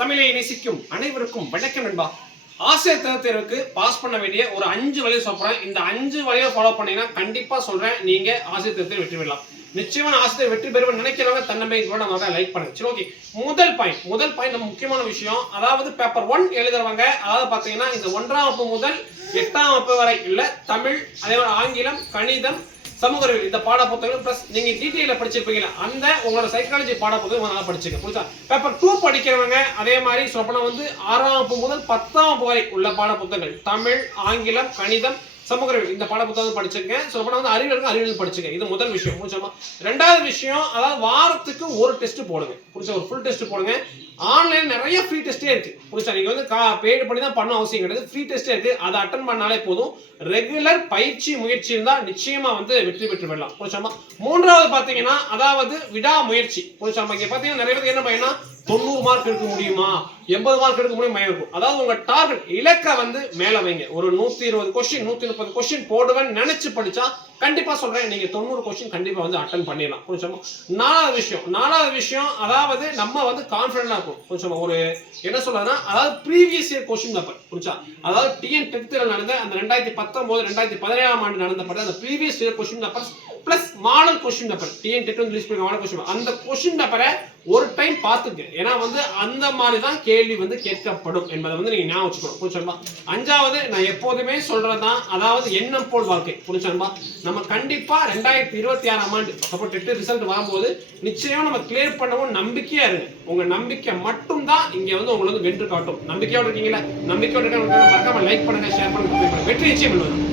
தமிழை நேசிக்கும் அனைவருக்கும் வணக்கம் நண்பா. ஆசிரியர் தேர்வுக்கு பாஸ் பண்ண வேண்டிய ஒரு அஞ்சு வழியை சொல்றேன் இந்த அஞ்சு வழியை ஃபாலோ பண்ணீங்கன்னா கண்டிப்பா சொல்றேன். நீங்க ஆசிரியர் தேர்வு வெற்றி பெறலாம். நிச்சயமான ஆசிரியர் வெற்றி பெறுவன் நினைக்கிறவங்க தன்னம்பிக்கையோட நம்ம லைக் பண்ணுங்க. சரி ஓகே முதல் பாயிண்ட் முதல் பாயிண்ட் நம்ம முக்கியமான விஷயம். அதாவது பேப்பர் ஒன் எழுதுறவங்க அதாவது பாத்தீங்கன்னா இந்த ஒன்றாம் வகுப்பு முதல் எட்டாம் வகுப்பு வரை இல்ல தமிழ் அதே மாதிரி ஆங்கிலம் கணிதம் சமூக அறிவியல் இந்த பாட புத்தகம் பிளஸ் நீங்க டிடிஐல படிச்சிருப்பீங்களா அந்த உங்களோட சைக்காலஜி பாட புத்தகம் நல்லா படிச்சுக்க புரியுதா? பேப்பர் டூ படிக்கிறவங்க அதே மாதிரி சொல்லப்போனா வந்து ஆறாம் வகுப்பு முதல் பத்தாம் வகுப்பு வரை உள்ள பாட புத்தகங்கள் தமிழ் ஆங்கிலம் கணிதம் சமூக இந்த பாட புத்தகம் படிச்சுங்க சொல்லப்போனா வந்து அறிவியல் அறிவியல் படிச்சுங்க இது முதல் விஷயம் முடிச்சோமா ரெண்டாவது விஷயம் அதாவது வாரத்துக்கு ஒரு டெஸ்ட் போடுங்க. புரிஞ்சா? ஒரு ஃபுல் டெஸ்ட் போடுங்க. ஆன்லைன் நிறைய ஃப்ரீ டெஸ்டே இருக்கு. புரிஞ்சா? நீங்க வந்து கா பேடு பண்ணி தான் பண்ண அவசியம் கிடையாது. ஃப்ரீ டெஸ்டே இருக்கு. அதை அட்டன் பண்ணாலே போதும். ரெகுலர் பயிற்சி முயற்சி இருந்தால் நிச்சயமா வந்து வெற்றி பெற்று விடலாம் புரிஞ்சாமா மூன்றாவது பாத்தீங்கன்னா அதாவது விடாமுயற்சி. நம்ம இங்க பாத்தீங்கன்னா நிறைய பேருக்கு என்ன பையனா தொண்ணூறு மார்க் எடுக்க முடியுமா? எண்பது மார்க் எடுக்க முடியும்? பயம் இருக்கும். அதாவது உங்க டார்கெட் இலக்கை வந்து மேல வைங்க. ஒரு நூத்தி இருபது கொஸ்டின் நூத்தி முப்பது கொஸ்டின் போடுவேன் நினைச்சு படிச்சா கண்டிப்பா சொல்றேன் நீங்க தொண்ணூறு கொஸ்டின் கண்டிப்பா வந்து அட்டன் பண்ணிடலாம். கொஞ்சம் நாலாவது விஷயம் நாலாவது விஷயம் அதாவது நம்ம வந்து கான்பிடண்டா இருக்கும் கொஞ்சம் ஒரு என்ன சொல்றதுன்னா அதாவது ப்ரீவியஸ் இயர் கொஸ்டின் பேப்பர் புரிச்சா அதாவது டிஎன் டென்த்ல நடந்த அந்த ரெண்டாயிரத்தி பத்தொன்பது ரெண்டாயிரத்தி பதினேழாம் ஆண்டு நடந்த படி அந்த previous year question paper plus model question paper TN TET வந்து ரிலீஸ் பண்ணி மாடல் கொஸ்டின் அந்த கொஸ்டின் பேப்பரை ஒரு டைம் பார்த்துங்க. ஏன்னா வந்து அந்த மாதிரி தான் கேள்வி வந்து கேட்கப்படும் என்பதை வந்து நீங்கள் ஞாபகம் வச்சுக்கணும். புரிஞ்சா அஞ்சாவது நான் எப்போதுமே சொல்றதுதான். அதாவது எண்ணம் போல் வாழ்க்கை. புரிஞ்சா நம்ம கண்டிப்பாக ரெண்டாயிரத்தி இருபத்தி ஆறாம் ஆண்டு சப்போர்ட் டெட் ரிசல்ட் வரும்போது நிச்சயம் நம்ம கிளியர் பண்ணவும் நம்பிக்கையாக இருங்க. உங்கள் நம்பிக்கை மட்டும் தான் இங்கே வந்து உங்களை வந்து வென்று காட்டும். நம்பிக்கையோடு இருக்கீங்களா? நம்பிக்கையோடு இருக்காங்க மறக்காம லைக் பண்ணுங்க ஷேர் பண்ணுங்க வெற்றி நிச்சயம் வெல்வது